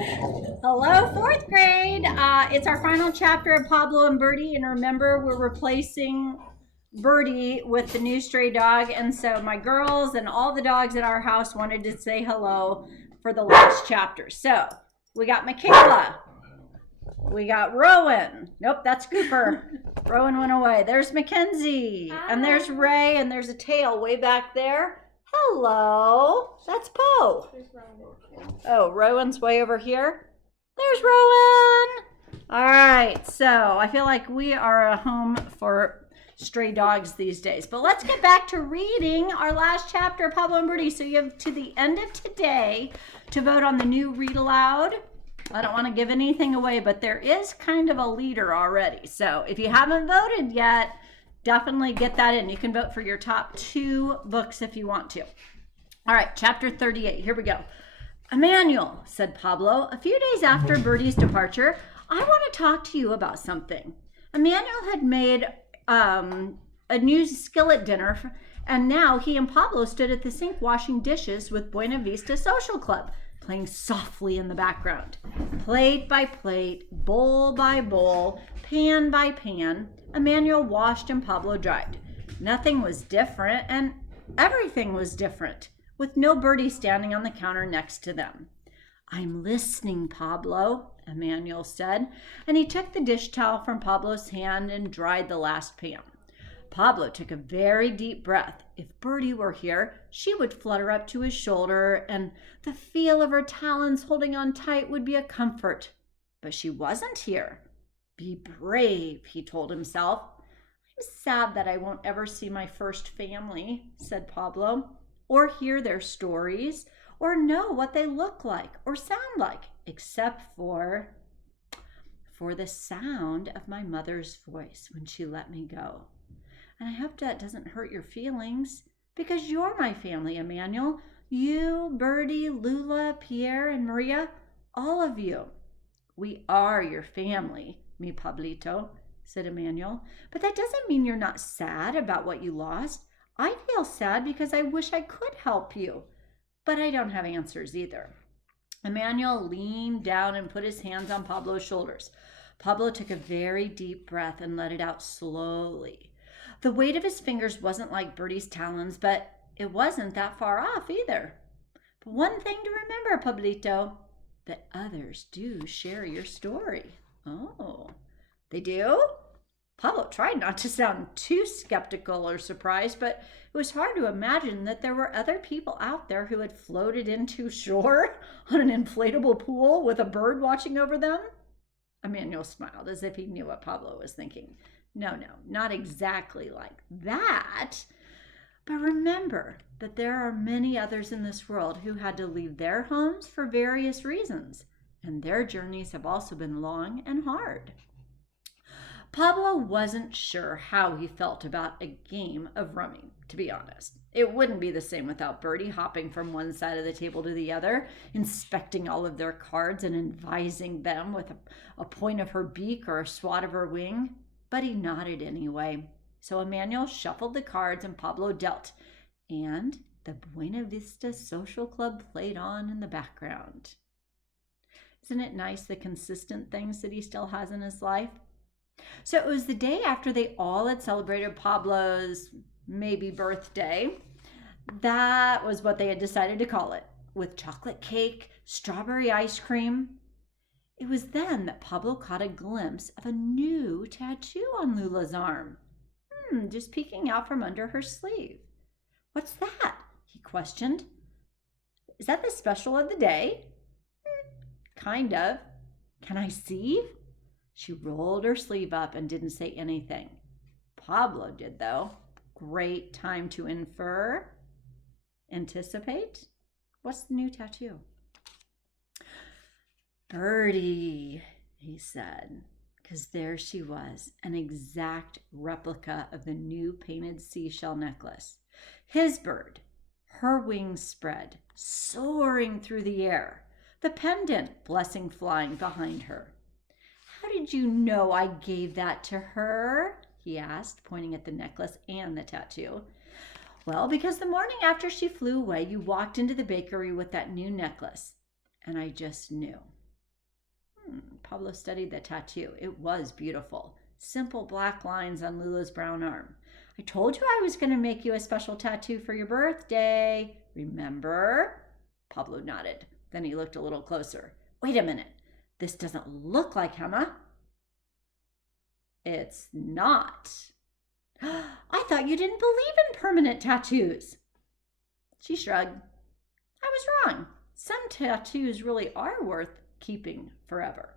Hello, fourth grade. It's our final chapter of Pablo and Birdie, and remember, we're replacing Birdie with the new stray dog. And so, my girls and all the dogs at our house wanted to say hello for the last chapter. So, we got Michaela, we got Rowan. Nope, that's Cooper. Rowan went away. There's Mackenzie, and there's Ray, and there's a tail way back there. Hello, that's Poe. Oh, Rowan's way over here. There's Rowan. All right, so I feel like we are a home for stray dogs these days. But let's get back to reading our last chapter, Pablo and Birdie. So you have to the end of today to vote on the new read aloud. I don't want to give anything away, but there is kind of a leader already. So if you haven't voted yet, definitely get that in. You can vote for your top 2 books if you want to. All right, chapter 38. Here we go. Emmanuel, said Pablo, a few days after Birdie's departure, I want to talk to you about something. Emmanuel had made a new skillet dinner, and now he and Pablo stood at the sink washing dishes with Buena Vista Social Club, playing softly in the background. Plate by plate, bowl by bowl, pan by pan, Emmanuel washed and Pablo dried. Nothing was different, and everything was different, with no Birdie standing on the counter next to them. I'm listening, Pablo, Emmanuel said, and he took the dish towel from Pablo's hand and dried the last pan. Pablo took a very deep breath. If Birdie were here, she would flutter up to his shoulder, and the feel of her talons holding on tight would be a comfort. But she wasn't here. Be brave, he told himself. I'm sad that I won't ever see my first family, said Pablo, or hear their stories, or know what they look like or sound like, except for the sound of my mother's voice when she let me go. And I hope that doesn't hurt your feelings, because you're my family, Emmanuel. You, Birdie, Lula, Pierre, and Maria, all of you. We are your family, mi Pablito, said Emmanuel. But that doesn't mean you're not sad about what you lost. I feel sad because I wish I could help you, but I don't have answers either. Emmanuel leaned down and put his hands on Pablo's shoulders. Pablo took a very deep breath and let it out slowly. The weight of his fingers wasn't like Birdie's talons, but it wasn't that far off either. But one thing to remember, Pablito, that others do share your story. Oh, they do? Pablo tried not to sound too skeptical or surprised, but it was hard to imagine that there were other people out there who had floated into shore on an inflatable pool with a bird watching over them. Emmanuel smiled as if he knew what Pablo was thinking. No, not exactly like that. But remember that there are many others in this world who had to leave their homes for various reasons, and their journeys have also been long and hard. Pablo wasn't sure how he felt about a game of rummy, to be honest. It wouldn't be the same without Birdie hopping from one side of the table to the other, inspecting all of their cards and advising them with a point of her beak or a swat of her wing. But he nodded anyway. So Emmanuel shuffled the cards and Pablo dealt, and the Buena Vista Social Club played on in the background. Isn't it nice, the consistent things that he still has in his life? So it was the day after they all had celebrated Pablo's maybe birthday. That was what they had decided to call it, with chocolate cake, strawberry ice cream. It was then that Pablo caught a glimpse of a new tattoo on Lula's arm, just peeking out from under her sleeve. What's that? He questioned. Is that the special of the day? Kind of. Can I see? She rolled her sleeve up and didn't say anything. Pablo did, though. Great time to infer. Anticipate? What's the new tattoo? Birdie, he said, because there she was, an exact replica of the new painted seashell necklace. His bird, her wings spread, soaring through the air, the pendant blessing flying behind her. How did you know I gave that to her? He asked, pointing at the necklace and the tattoo. Well, because the morning after she flew away, you walked into the bakery with that new necklace, and I just knew. Pablo studied the tattoo. It was beautiful. Simple black lines on Lula's brown arm. I told you I was going to make you a special tattoo for your birthday. Remember? Pablo nodded. Then he looked a little closer. Wait a minute. This doesn't look like Hema. It's not. I thought you didn't believe in permanent tattoos. She shrugged. I was wrong. Some tattoos really are worth keeping forever.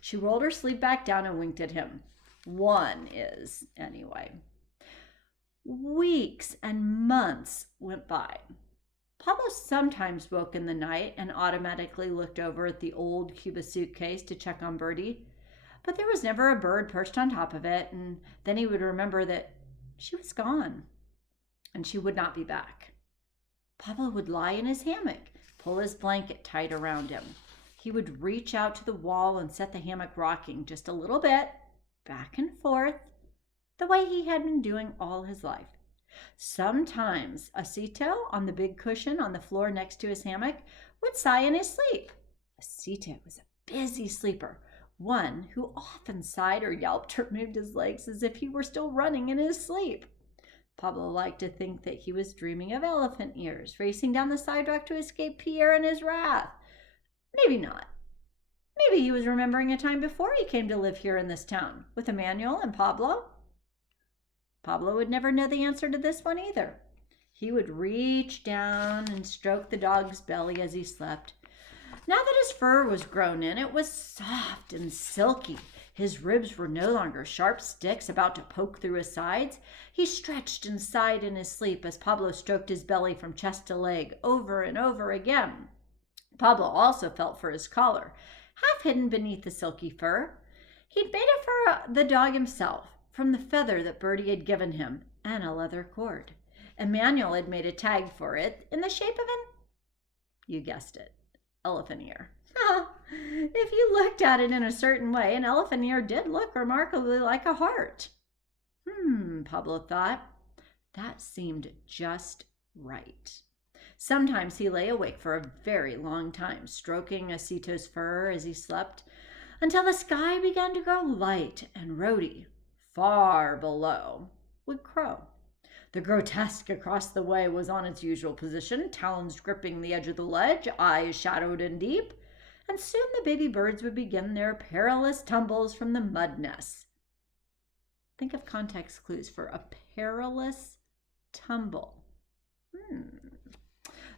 She rolled her sleeve back down and winked at him. One is, anyway. Weeks and months went by. Pablo sometimes woke in the night and automatically looked over at the old Cuba suitcase to check on Birdie, but there was never a bird perched on top of it, and then he would remember that she was gone and she would not be back. Pablo would lie in his hammock, pull his blanket tight around him. He would reach out to the wall and set the hammock rocking just a little bit, back and forth, the way he had been doing all his life. Sometimes Osito, on the big cushion on the floor next to his hammock, would sigh in his sleep. Osito was a busy sleeper, one who often sighed or yelped or moved his legs as if he were still running in his sleep. Pablo liked to think that he was dreaming of elephant ears, racing down the sidewalk to escape Pierre and his wrath. Maybe not. Maybe he was remembering a time before he came to live here in this town, with Emmanuel and Pablo. Pablo would never know the answer to this one either. He would reach down and stroke the dog's belly as he slept. Now that his fur was grown in, it was soft and silky. His ribs were no longer sharp sticks about to poke through his sides. He stretched and sighed in his sleep as Pablo stroked his belly from chest to leg over and over again. Pablo also felt for his collar, half hidden beneath the silky fur. He'd made it for the dog himself, from the feather that Birdie had given him, and a leather cord. Emmanuel had made a tag for it in the shape of you guessed it, elephant ear. If you looked at it in a certain way, an elephant ear did look remarkably like a heart. Pablo thought. That seemed just right. Sometimes he lay awake for a very long time, stroking Osito's fur as he slept, until the sky began to grow light and Rhodey, far below, would crow. The grotesque across the way was on its usual position, talons gripping the edge of the ledge, eyes shadowed and deep, and soon the baby birds would begin their perilous tumbles from the mud nests. Think of context clues for a perilous tumble.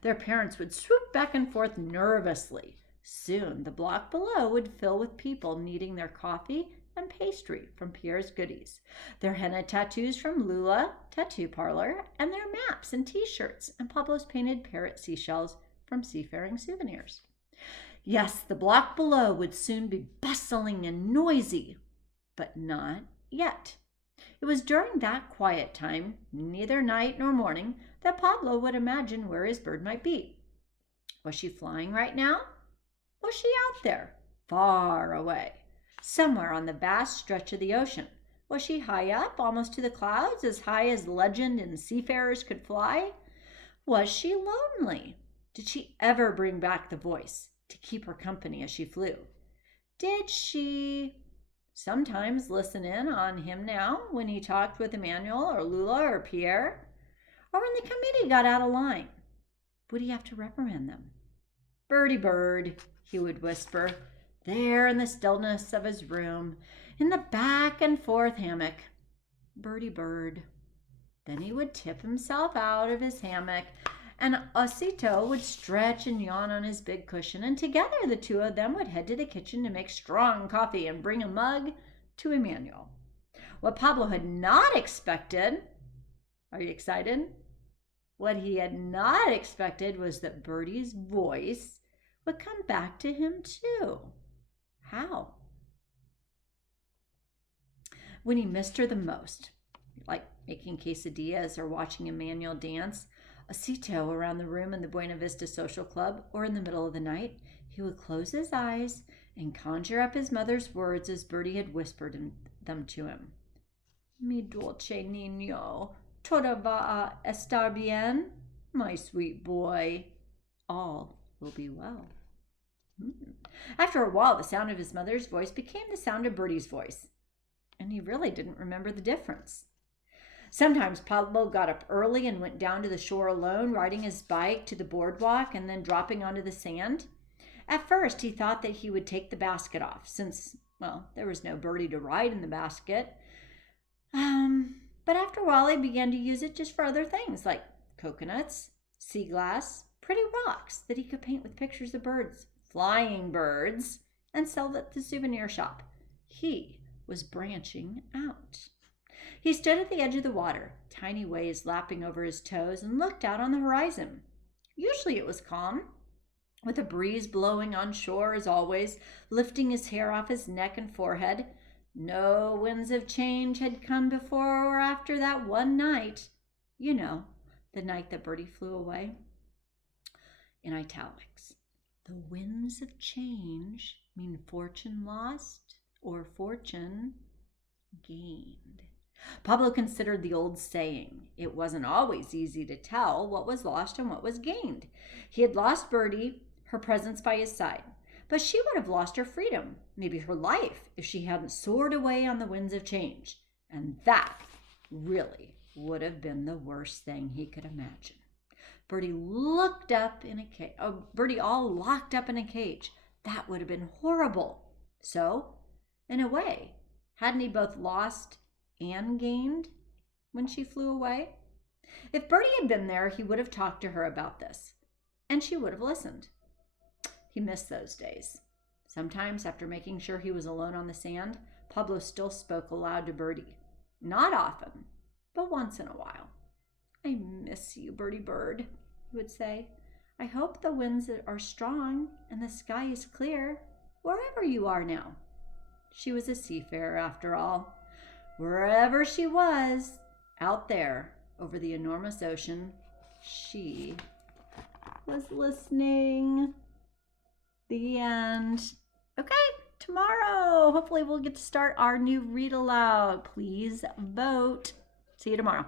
Their parents would swoop back and forth nervously. Soon the block below would fill with people needing their coffee and pastry from Pierre's goodies, their henna tattoos from Lula Tattoo Parlor, and their maps and t-shirts and Pablo's painted parrot seashells from Seafaring Souvenirs. Yes, the block below would soon be bustling and noisy, but not yet. It was during that quiet time, neither night nor morning, that Pablo would imagine where his bird might be. Was she flying right now? Was she out there, far away, somewhere on the vast stretch of the ocean? Was she high up, almost to the clouds, as high as legend and seafarers could fly? Was she lonely? Did she ever bring back the voice to keep her company as she flew? Did she sometimes listen in on him now when he talked with Emmanuel or Lula or Pierre? Or when the committee got out of line, would he have to reprimand them? Birdie bird, he would whisper, there in the stillness of his room, in the back and forth hammock. Birdie bird. Then he would tip himself out of his hammock, and Osito would stretch and yawn on his big cushion, and together the two of them would head to the kitchen to make strong coffee and bring a mug to Emmanuel. What Pablo had not expected, are you excited? What he had not expected was that Birdie's voice would come back to him too. How? When he missed her the most, like making quesadillas or watching Emmanuel dance, Osito around the room in the Buena Vista Social Club, or in the middle of the night, he would close his eyes and conjure up his mother's words as Birdie had whispered them to him. Mi dolce niño, todo va a estar bien, my sweet boy. All will be well. After a while, the sound of his mother's voice became the sound of Birdie's voice, and he really didn't remember the difference. Sometimes Pablo got up early and went down to the shore alone, riding his bike to the boardwalk and then dropping onto the sand. At first, he thought that he would take the basket off, since, well, there was no Birdie to ride in the basket. But after a while, he began to use it just for other things, like coconuts, sea glass, pretty rocks that he could paint with pictures of birds, flying birds, and sell at the souvenir shop. He was branching out. He stood at the edge of the water, tiny waves lapping over his toes, and looked out on the horizon. Usually it was calm, with a breeze blowing on shore as always, lifting his hair off his neck and forehead. No winds of change had come before or after that one night. You know, the night that Birdie flew away. In italics, the winds of change mean fortune lost or fortune gained. Pablo considered the old saying. It wasn't always easy to tell what was lost and what was gained. He had lost Birdie, her presence by his side, but she would have lost her freedom, maybe her life, if she hadn't soared away on the winds of change. And that really would have been the worst thing he could imagine. Birdie looked up in a cage. Oh, Birdie all locked up in a cage. That would have been horrible. So, in a way, hadn't he both lost and gained when she flew away? If Birdie had been there, he would have talked to her about this, and she would have listened. He missed those days. Sometimes, after making sure he was alone on the sand, Pablo still spoke aloud to Birdie. Not often, but once in a while. "I miss you, Birdie bird," he would say. "I hope the winds are strong and the sky is clear, wherever you are now." She was a seafarer after all. Wherever she was, out there over the enormous ocean, she was listening. The end. Okay, tomorrow, hopefully we'll get to start our new read aloud. Please vote. See you tomorrow.